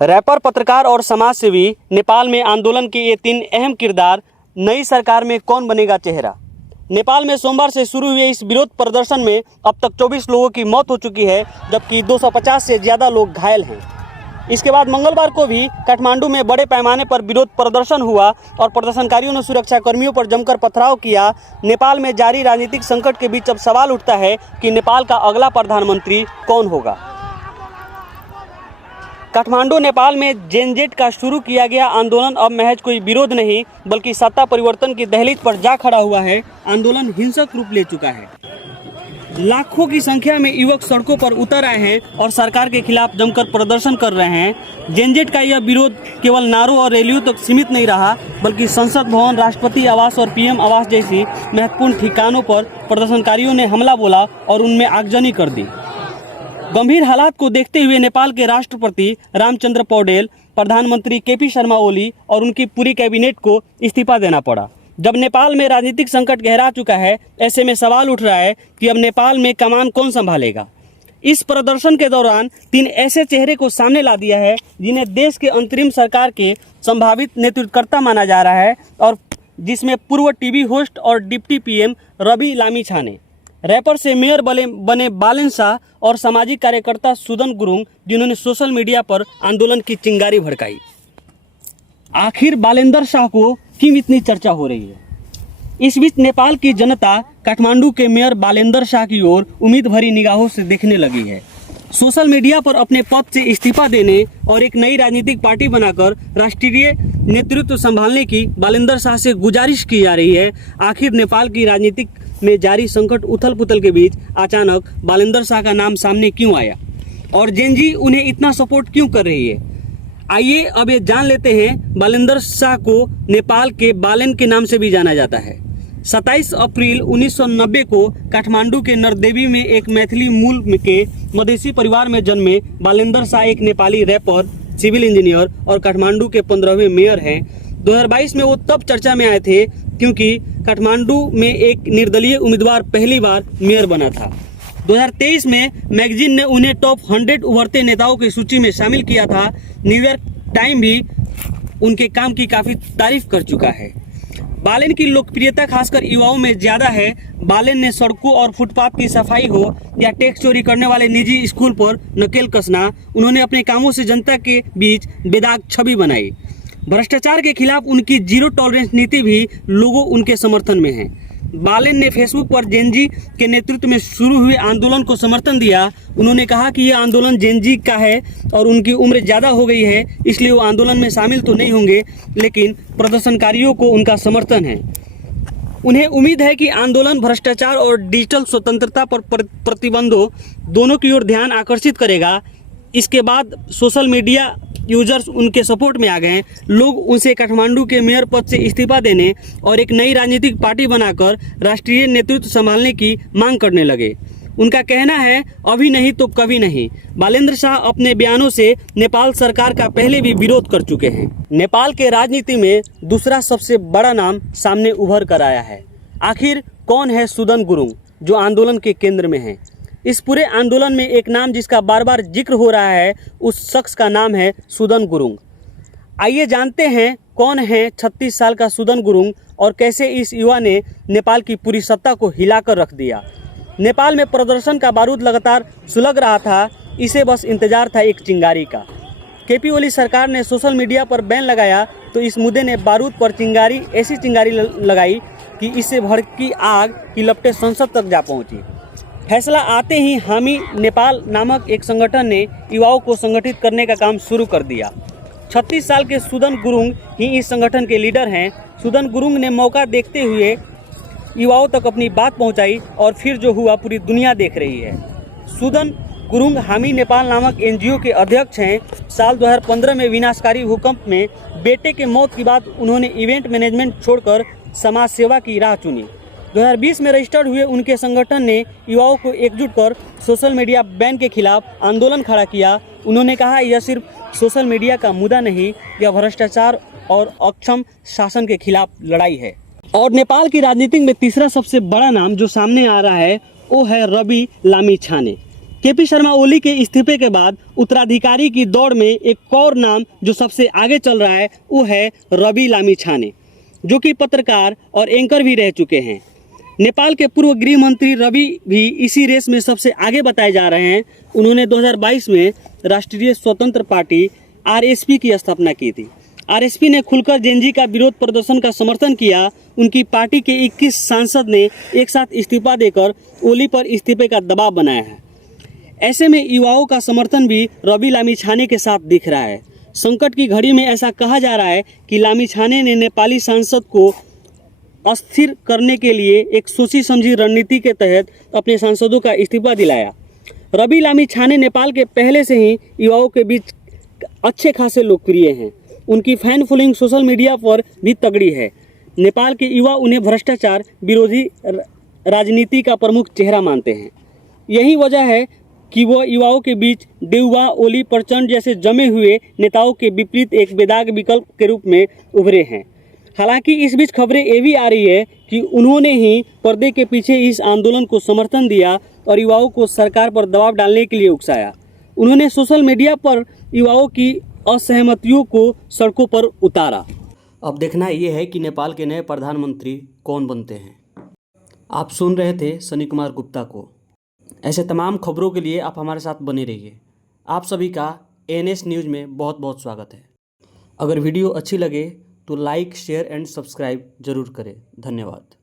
Wrapper, पत्रकार और समाजसेवी नेपाल में आंदोलन के ये 3 अहम किरदार। नई सरकार में कौन बनेगा चेहरा। नेपाल में सोमवार से शुरू हुए इस विरोध प्रदर्शन में अब तक 24 लोगों की मौत हो चुकी है, जबकि 250 से ज़्यादा लोग घायल हैं। इसके बाद मंगलवार को भी काठमांडू में बड़े पैमाने पर विरोध प्रदर्शन हुआ और प्रदर्शनकारियों ने सुरक्षा कर्मियों पर जमकर पथराव किया। नेपाल में जारी राजनीतिक संकट के बीच अब सवाल उठता है कि नेपाल का अगला प्रधानमंत्री कौन होगा। काठमांडू, नेपाल में जेनजेड का शुरू किया गया आंदोलन अब महज कोई विरोध नहीं, बल्कि सत्ता परिवर्तन की दहलीज पर जा खड़ा हुआ है। आंदोलन हिंसक रूप ले चुका है। लाखों की संख्या में युवक सड़कों पर उतर आए हैं और सरकार के खिलाफ जमकर प्रदर्शन कर रहे हैं। जेनजेड का यह विरोध केवल नारों और रैलियों तक सीमित नहीं रहा, बल्कि संसद भवन, राष्ट्रपति आवास और पीएम आवास जैसी महत्वपूर्ण ठिकानों पर प्रदर्शनकारियों ने हमला बोला और उनमें आगजनी कर दी। गंभीर हालात को देखते हुए नेपाल के राष्ट्रपति रामचंद्र पौडेल, प्रधानमंत्री केपी शर्मा ओली और उनकी पूरी कैबिनेट को इस्तीफा देना पड़ा। जब नेपाल में राजनीतिक संकट गहरा चुका है, ऐसे में सवाल उठ रहा है कि अब नेपाल में कमान कौन संभालेगा। इस प्रदर्शन के दौरान 3 ऐसे चेहरे को सामने ला दिया है जिन्हें देश के अंतरिम सरकार के संभावित नेतृत्वकर्ता माना जा रहा है, और जिसमें पूर्व टीवी होस्ट और deputy PM Ravi Lamichhane, rapper से मेयर बने बालेन शाह और सामाजिक कार्यकर्ता सुदन गुरुङ, जिन्होंने सोशल मीडिया पर आंदोलन की चिंगारी भड़काई। आखिर बालेंदर शाह को क्यों इतनी चर्चा हो रही है। इस बीच नेपाल की जनता काठमांडू के मेयर बालेंदर शाह की ओर उम्मीद भरी निगाहों से देखने लगी है। सोशल मीडिया पर अपने पद से इस्तीफा देने और एक नई राजनीतिक पार्टी बनाकर राष्ट्रीय नेतृत्व संभालने की बालेंदर शाह से गुजारिश की जा रही है। आखिर नेपाल की राजनीतिक में जारी संकट उथल पुथल के बीच अचानक बालेंदर शाह का नाम सामने क्यों आया और जेनजी उन्हें इतना सपोर्ट क्यों कर रही है। आइए अब ये जान लेते हैं। बालेंदर शाह को नेपाल के बालेन के नाम से भी जाना जाता है। 27 अप्रैल 1990 को काठमांडू के नरदेवी में एक मैथिली मूल के मधेसी परिवार में जन्मे बालेंदर शाह एक नेपाली रैपर, सिविल इंजीनियर और काठमांडू के 15वें मेयर हैं। 2022 में वो तब चर्चा में आए थे क्योंकि काठमांडू में एक निर्दलीय उम्मीदवार पहली बार मेयर बना था। 2023 में मैगजीन ने उन्हें टॉप 100 उभरते नेताओं की सूची में शामिल किया था। न्यूयॉर्क टाइम भी उनके काम की काफ़ी तारीफ कर चुका है। बालेन की लोकप्रियता खासकर युवाओं में ज़्यादा है। बालेन ने सड़कों और फुटपाथ की सफाई हो या टैक्स चोरी करने वाले निजी स्कूल पर नकेल कसना, उन्होंने अपने कामों से जनता के बीच बेदाग छवि बनाई। भ्रष्टाचार के खिलाफ उनकी जीरो टॉलरेंस नीति भी लोगों उनके समर्थन में है। बालेन ने फेसबुक पर जेनजी के नेतृत्व में शुरू हुए आंदोलन को समर्थन दिया। उन्होंने कहा कि यह आंदोलन जेनजी का है और उनकी उम्र ज़्यादा हो गई है, इसलिए वो आंदोलन में शामिल तो नहीं होंगे, लेकिन प्रदर्शनकारियों को उनका समर्थन है। उन्हें उम्मीद है कि आंदोलन भ्रष्टाचार और डिजिटल स्वतंत्रता पर प्रतिबंधों दोनों की ओर ध्यान आकर्षित करेगा। इसके बाद सोशल मीडिया यूजर्स उनके सपोर्ट में आ गए। लोग उनसे काठमांडू के मेयर पद से इस्तीफा देने और एक नई राजनीतिक पार्टी बनाकर राष्ट्रीय नेतृत्व संभालने की मांग करने लगे। उनका कहना है, अभी नहीं तो कभी नहीं। बालेंद्र शाह अपने बयानों से नेपाल सरकार का पहले भी विरोध कर चुके हैं। नेपाल के राजनीति में दूसरा सबसे बड़ा नाम सामने उभर कर आया है। आखिर कौन है सुदन गुरुङ, जो आंदोलन के केंद्र में है। इस पूरे आंदोलन में एक नाम जिसका बार बार जिक्र हो रहा है, उस शख्स का नाम है सुदन गुरुङ। आइए जानते हैं कौन है 36 साल का सुदन गुरुङ और कैसे इस युवा ने नेपाल की पूरी सत्ता को हिलाकर रख दिया। नेपाल में प्रदर्शन का बारूद लगातार सुलग रहा था, इसे बस इंतजार था एक चिंगारी का। केपी ओली सरकार ने सोशल मीडिया पर बैन लगाया तो इस मुद्दे ने बारूद पर चिंगारी, ऐसी चिंगारी लगाई कि इससे भड़की आग की लपटें संसद तक जा पहुंची। फैसला आते ही हामी नेपाल नामक एक संगठन ने युवाओं को संगठित करने का काम शुरू कर दिया। 36 साल के सुदन गुरुङ ही इस संगठन के लीडर हैं। सुदन गुरुङ ने मौका देखते हुए युवाओं तक अपनी बात पहुंचाई और फिर जो हुआ पूरी दुनिया देख रही है। सुदन गुरुङ हामी नेपाल नामक एनजीओ के अध्यक्ष हैं। साल 2015 में विनाशकारी भूकंप में बेटे के मौत के बाद उन्होंने इवेंट मैनेजमेंट छोड़कर समाज सेवा की राह चुनी। 2020 में रजिस्टर्ड हुए उनके संगठन ने युवाओं को एकजुट कर सोशल मीडिया बैन के खिलाफ आंदोलन खड़ा किया। उन्होंने कहा, यह सिर्फ सोशल मीडिया का मुद्दा नहीं, यह भ्रष्टाचार और अक्षम शासन के खिलाफ लड़ाई है। और नेपाल की राजनीति में तीसरा सबसे बड़ा नाम जो सामने आ रहा है वो है रवि लामिछाने। केपी शर्मा ओली के इस्तीफे के बाद उत्तराधिकारी की दौड़ में एक और नाम जो सबसे आगे चल रहा है वो है रवि लामिछाने, जो कि पत्रकार और एंकर भी रह चुके हैं। नेपाल के पूर्व गृह मंत्री रवि भी इसी रेस में सबसे आगे बताए जा रहे हैं। उन्होंने 2022 में राष्ट्रीय स्वतंत्र पार्टी आरएसपी की स्थापना की थी। आरएसपी ने खुलकर जेनजी का विरोध प्रदर्शन का समर्थन किया। उनकी पार्टी के 21 सांसद ने एक साथ इस्तीफा देकर ओली पर इस्तीफे का दबाव बनाया है। ऐसे में युवाओं का समर्थन भी रवि लामिछाने के साथ दिख रहा है। संकट की घड़ी में ऐसा कहा जा रहा है कि लामिछाने ने नेपाली सांसद को अस्थिर करने के लिए एक सोची समझी रणनीति के तहत अपने सांसदों का इस्तीफा दिलाया। रवि लामिछाने नेपाल के पहले से ही युवाओं के बीच अच्छे खासे लोकप्रिय हैं। उनकी फैन फॉलोइंग सोशल मीडिया पर भी तगड़ी है। नेपाल के युवा उन्हें भ्रष्टाचार विरोधी राजनीति का प्रमुख चेहरा मानते हैं। यही वजह है कि वो युवाओं के बीच देउवा, ओली, प्रचंड जैसे जमे हुए नेताओं के विपरीत एक बेदाग विकल्प के रूप में उभरे हैं। हालांकि इस बीच खबरें ये भी आ रही है कि उन्होंने ही पर्दे के पीछे इस आंदोलन को समर्थन दिया और युवाओं को सरकार पर दबाव डालने के लिए उकसाया। उन्होंने सोशल मीडिया पर युवाओं की असहमतियों को सड़कों पर उतारा। अब देखना ये है कि नेपाल के नए प्रधानमंत्री कौन बनते हैं। आप सुन रहे थे सनी कुमार गुप्ता को। ऐसे तमाम खबरों के लिए आप हमारे साथ बने रहिए। आप सभी का एएनएस न्यूज़ में बहुत बहुत स्वागत है। अगर वीडियो अच्छी लगे तो लाइक, शेयर एंड सब्सक्राइब जरूर करें। धन्यवाद।